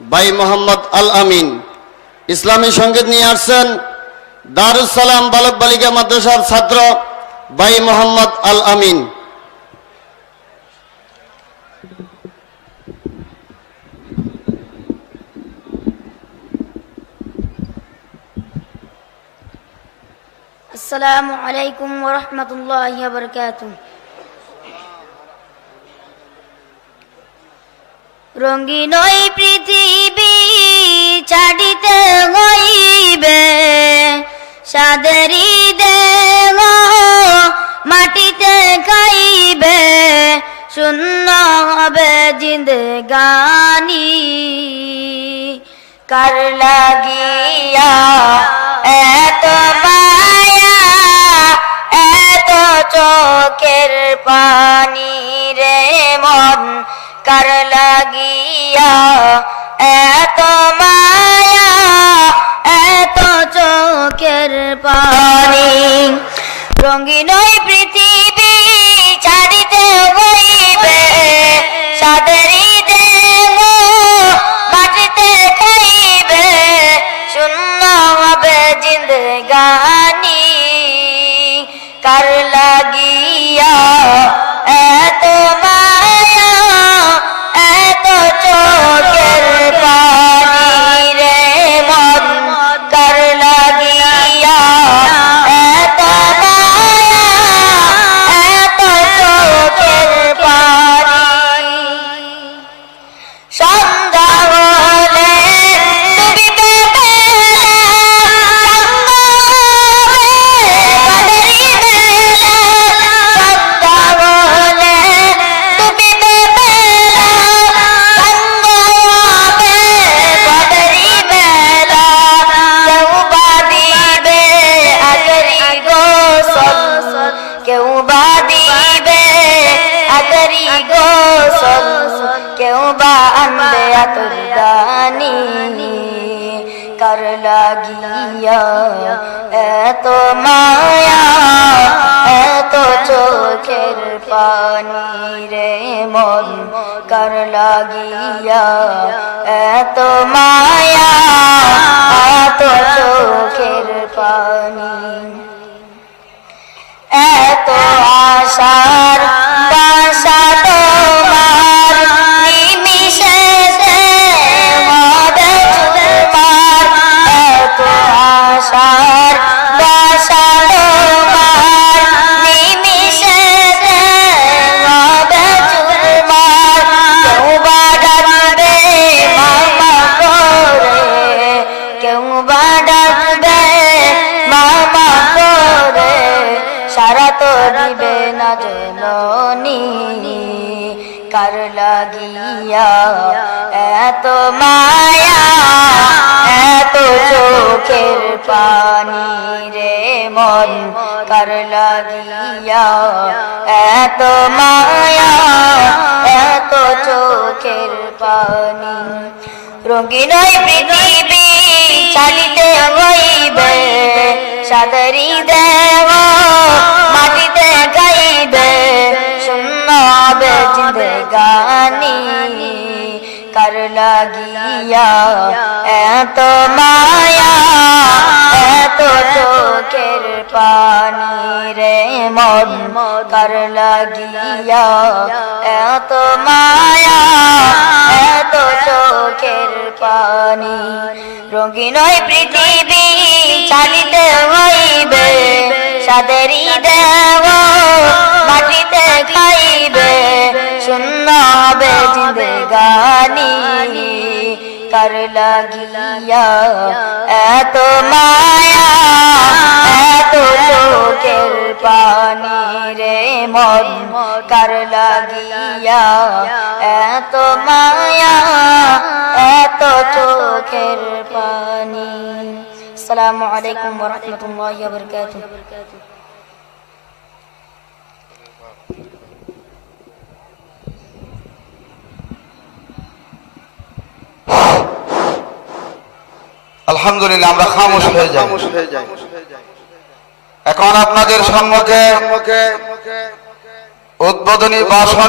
ভাই মোহাম্মদ আল আমিন। ইসলামী সঙ্গীত নিয়ে আসছেন দারুস সালাম বালক বালিকা মাদ্রাসার ছাত্র ভাই মোহাম্মদ আল আমিন। আসসালামু আলাইকুম ওয়া রাহমাতুল্লাহি ওয়া বারাকাতুহু। রঙিন ওই পৃথিবী ছাড়িতে হইবে, সাদেরি দেহ মাটিতে খাইবে, শূন্য হবে জিন্দেগানি। কার লাগিয়া এত মায়া, এত চোখের পানি রে মন, কার লাগিয়া এত মায়া, এত চোখের পানি। রঙিন ওই পৃথিবী ছাড়িতে হইবে, সাদেরি দেহ মাটিতে খাইবে, শূন্য হবে জিন্দেগানি। কার লাগিয়া এত মায়া, এত চোখের পানি রে মন, কার লাগিয়া এত মায়া, এত চোখের পানি। সন্ধ্যা হলে ডুবিবে বেলা, সঙ্গ হবে বাঁধেরি বেলা। সন্ধ্যা হলে ডুবিবে বেলা, সঙ্গ হবে বাঁধেরি বেলা। কেউ বা দিবে আগরি গোসল, কেউ বা দিবে আগরি গোসল, কেউ বা আনবে আতরদানি। কার লাগিয়া এত মায়া, এত চোখের পানি রে মন, কার লাগিয়া এত মায়া, এত চোখের পানি। এত আশার বাসা তোমার, নিমিষেতে হবে চুরমার। এত আশার বাসা তোমার, নিমিষেতে হবে চুরমার। কেউ বা ডাকবে মামা করে, কেউ বা ডাকবে মামা করে, সারা তো দিবে না জননী। কার লাগিয়া এত মায়া, এত চোখের পানি রে মন, কার লাগিয়া এত মায়া, এত চোখের পানি। রঙিন ওই পৃথিবী ছাড়িতে হইবে, সাদেরি দেহ মাটিতে খাইবে, শূন্য হবে জিন্দেগানি। কার লাগিয়া এত মায়া, এত চোখের পানি রে মন, কার লাগিয়া এত মায়া, এত চোখের পানি। রঙিন ওই পৃথিবী ছাড়িতে হইবে, সাদেরি দেহ মাটিতে খাইবে, শূন্য হবে জিন্দেগানি। কার লাগিয়া এত মায়া, এত চোখের পানি রে মন, কার লাগিয়া এত মায়া, এত চোখের পানি। আসসালামু আলাইকুম ওয়া রাহমাতুল্লাহি ওয়া বারাকাতুহু। আলহামদুলিল্লাহ, আমরা খামোশ হয়ে যাই। এখন আপনাদের সম্মুখে উদ্বোধনী ভাষণ